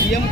CM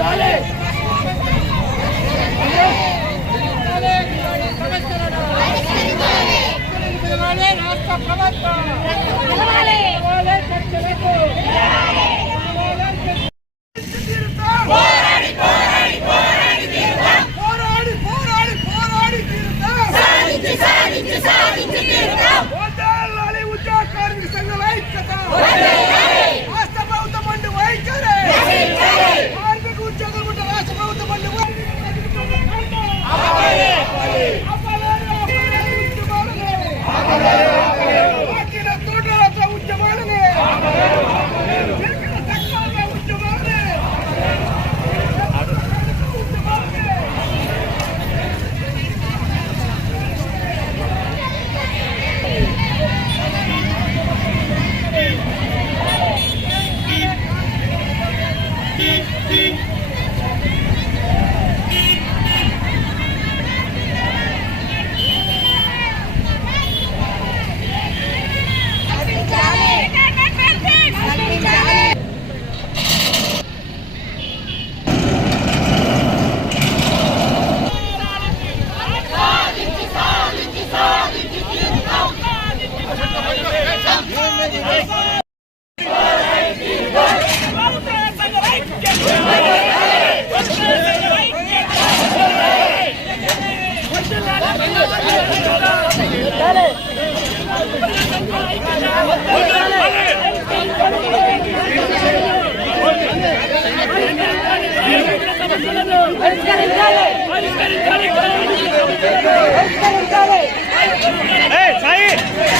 చాలే. Said!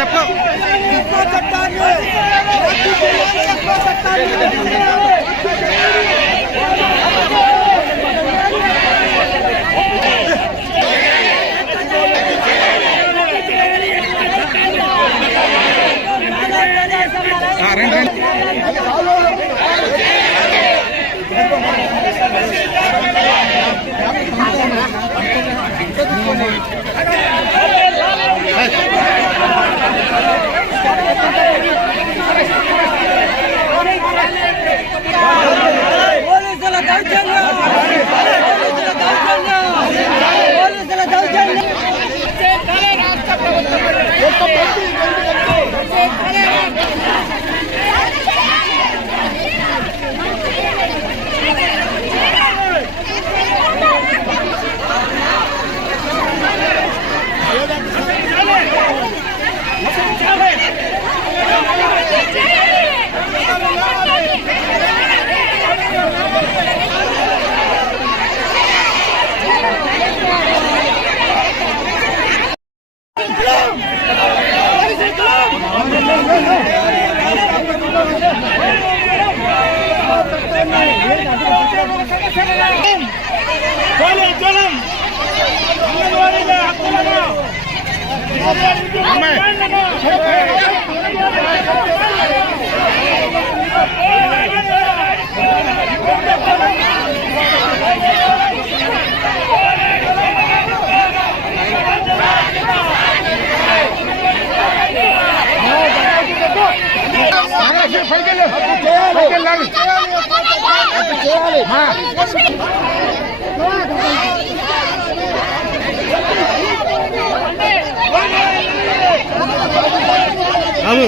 తప్పు చట్టాన్ని Amen.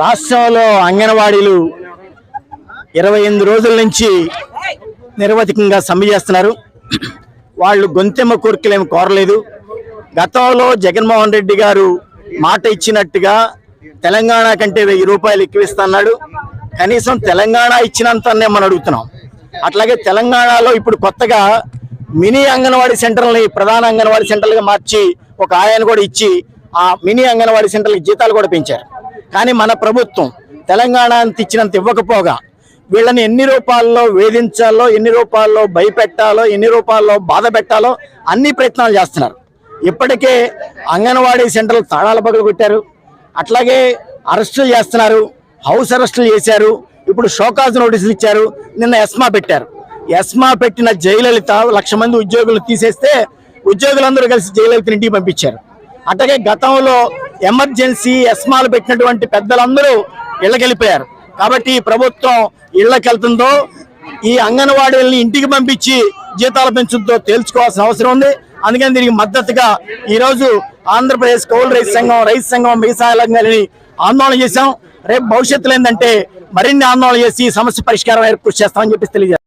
రాష్ట్రంలో అంగన్వాడీలు ఇరవై ఎనిమిది రోజుల నుంచి నిర్వధికంగా సమ్మె చేస్తున్నారు. వాళ్ళు గొంతెమ్మ కోరికలేమి కోరలేదు. గతంలో జగన్మోహన్ రెడ్డి గారు మాట ఇచ్చినట్టుగా తెలంగాణ కంటే వెయ్యి రూపాయలు ఎక్కువిస్తున్నాడు. కనీసం తెలంగాణ ఇచ్చినంతనే మనం అడుగుతున్నాం. అట్లాగే తెలంగాణలో ఇప్పుడు కొత్తగా మినీ అంగన్వాడీ సెంటర్లని ప్రధాన అంగన్వాడీ సెంటర్లుగా మార్చి ఒక ఆయన కూడా ఇచ్చి ఆ మినీ అంగన్వాడీ సెంటర్లకి జీతాలు కూడా పెంచారు. కానీ మన ప్రభుత్వం తెలంగాణ అంత ఇచ్చినంత ఇవ్వకపోగా వీళ్ళని ఎన్ని రూపాల్లో వేధించాలో ఎన్ని రూపాల్లో భయపెట్టాలో ఎన్ని రూపాల్లో బాధ పెట్టాలో అన్ని ప్రయత్నాలు చేస్తున్నారు. ఇప్పటికే అంగన్వాడీ సెంటర్లు తాళాల పగలు కొట్టారు. అట్లాగే అరెస్టులు చేస్తున్నారు. హౌస్ అరెస్టులు చేశారు. ఇప్పుడు షోకాజ్ నోటీసులు ఇచ్చారు. నిన్న ఎస్మా పెట్టారు. ఎస్మా పెట్టిన జయలలిత లక్ష మంది ఉద్యోగులు తీసేస్తే ఉద్యోగులందరూ కలిసి జయలలిత ఇంటికి పంపించారు. అట్లాగే గతంలో ఎమర్జెన్సీ ఎస్మాలు పెట్టినటువంటి పెద్దలందరూ ఇళ్ళకెళ్ళిపోయారు. కాబట్టి ఈ ప్రభుత్వం ఇళ్ళకెళ్తుందో ఈ అంగన్వాడీలని ఇంటికి పంపించి జీతాలు పెంచుద్దో తేల్చుకోవాల్సిన అవసరం ఉంది. అందుకని దీనికి మద్దతుగా ఈరోజు ఆంధ్రప్రదేశ్ కౌలు రైతు సంఘం రైతు సంఘం వ్యవసాయ ఆందోళన చేశాం. రేపు భవిష్యత్తులో ఏంటంటే మరిన్ని ఆందోళన చేసి సమస్య పరిష్కారం అయ్యేందుకు కృషి చేస్తామని చెప్పి తెలియజేస్తాం.